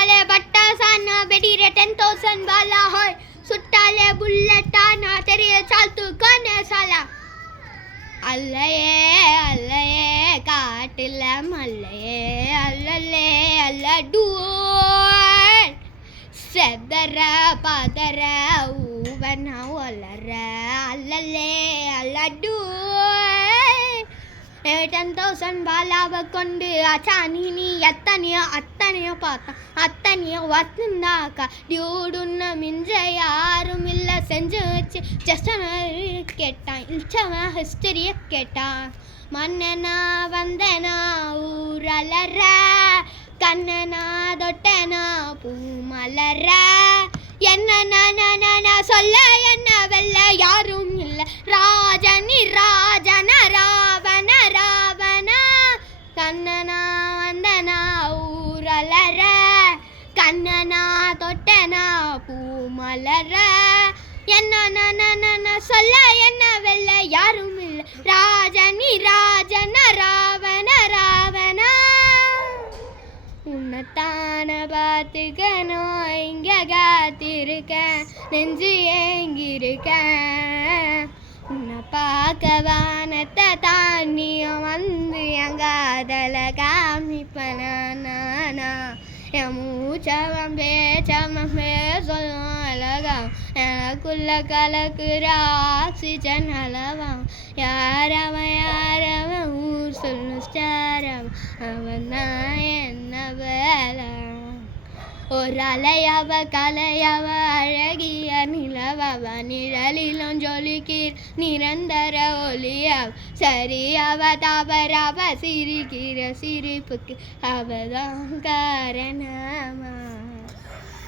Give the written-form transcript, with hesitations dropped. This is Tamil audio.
சுட்டாலே பட்டாசானா வெடிர 10,000 வாலா ஹோய் சுட்டாலே புல்லட்டானா தெரிய சால்த்து கானே சாலா அல்லையே அல்லையே காட்டில மல்லையே அல்லலே அல்லடூன் செதற பதற ஊவன ஒலற அல்லலே அல்லடூன் 10,000 வாலாவை கொண்டு அச்சானி நீ அத்தனையோ பார்த்தா அத்தனையோ வத்துந்தாக்கா டியூடுன்னு மிஞ்ச யாரும் இல்லை செஞ்சு வச்சு ஜஸ்ட் கேட்டான் இல்ச்சவன் ஹிஸ்டரிய கேட்டான் மன்னனா வந்தனா ஊரலற கண்ணனா தொட்டனா பூ மலர என்ன சொல்ல என்ன வெல்ல யாரும் இல்லை ராஜனி ராஜன ராவண ராவண கண்ணனா வந்தனா ஊரலற கண்ணனா தொட்டனா பூ மலர என்ன சொல்ல என்ன வெல்ல யாரும் இல்லை ராஜனி ராஜன ராவண ராவண உன்னைத்தான பார்த்துக்கணும் இங்க காத்திருக்கேன் நெஞ்சு ஏங்கிருக்கேன் உன்னை பார்க்க வானத்தை தாண்டியும் வந்து என் காதல காமிப்பனா என் மூச்சவன் பேச்சவன் பேசலும் அழகாம் எனக்குள்ள கலக்குற ஆக்சிஜன் அளவாம் யாரவன் ஊர் சொல்லு ஸ்டாரம் அவன் தான் என்ன வேலை ஒரு அலையவ கலையவ அழகிய நிலவவ நிழலிலும் ஜொலிக்கீர் நிரந்தர ஒளியவ சரி அவ தவறவ சிரிக்கிற சிரிப்புக்கு அவதான் காரணம்.